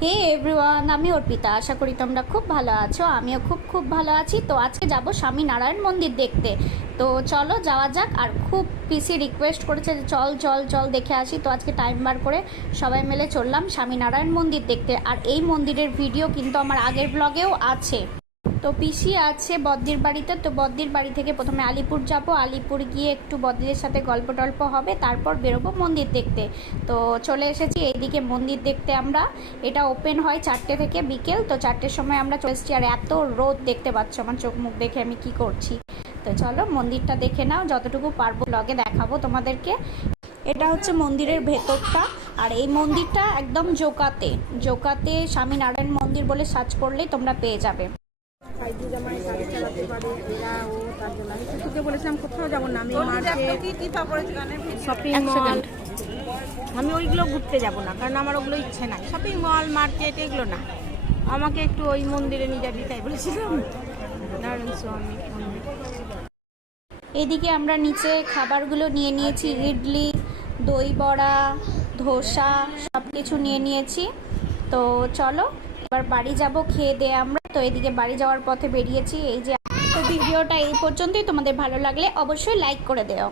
হে everyone, আমি অর্পিতা। আশা করি তোমরা খুব ভালো আছো। আমিও খুব ভালো আছি। তো আজকে যাব স্বামীনারায়ণ মন্দির দেখতে। তো চলো যাওয়া যাক। আর খুব পিসি রিকোয়েস্ট করেছে যে চল চল চল দেখে আসি। তো আজকে টাইম বার করে সবাই মিলে চললাম স্বামীনারায়ণ মন্দির দেখতে। আর এই মন্দিরের ভিডিও কিন্তু আমার আগের ব্লগেও আছে। তো পিসি আছে বদ্দির বাড়িতে। তো বদ্দির বাড়ি থেকে প্রথমে আলিপুর যাব, আলিপুর গিয়ে একটু বদ্দিদের সাথে গল্প টল্প হবে, তারপর বেরোবো মন্দির দেখতে। তো চলে এসেছি এইদিকে মন্দির দেখতে আমরা। এটা ওপেন হয় 4টে থেকে বিকেল। তো 4টের সময় আমরা চলে এসেছি। আর এত রোদ দেখতে পাচ্ছ, আমার চোখ মুখ দেখে আমি কি করছি। তো চলো মন্দিরটা দেখে নাও, যতটুকু পারবো ব্লগে দেখাবো তোমাদেরকে। এটা হচ্ছে মন্দিরের ভেতরটা। আর এই মন্দিরটা একদম জোকাতে স্বামীনারায়ণ মন্দির বলে সার্চ করলেই তোমরা পেয়ে যাবে। তোকে বলেছিলাম কোথাও যাবো না, আমি শপিং মল, আমি ওইগুলো ঘুরতে যাবো না, কারণ আমার ওগুলো ইচ্ছে নাই। শপিং মল, মার্কেট এগুলো না, আমাকে একটু ওই মন্দিরে নিয়ে যাবি তাই বলেছিলাম, নারায়ণ স্বামী মন্দির। এদিকে আমরা নিচে খাবারগুলো নিয়ে নিয়েছি, ইডলি, দই বড়া, ধোসা সব কিছু নিয়ে নিয়েছি। তো চলো এবার বাড়ি যাব খেয়ে দিয়ে আমরা। তো এদিকে বাড়ি যাওয়ার পথে বেরিয়েছি। এই যে, তো ভিডিওটা এই পর্যন্তই। তোমাদের ভালো লাগলে অবশ্যই লাইক করে দেও।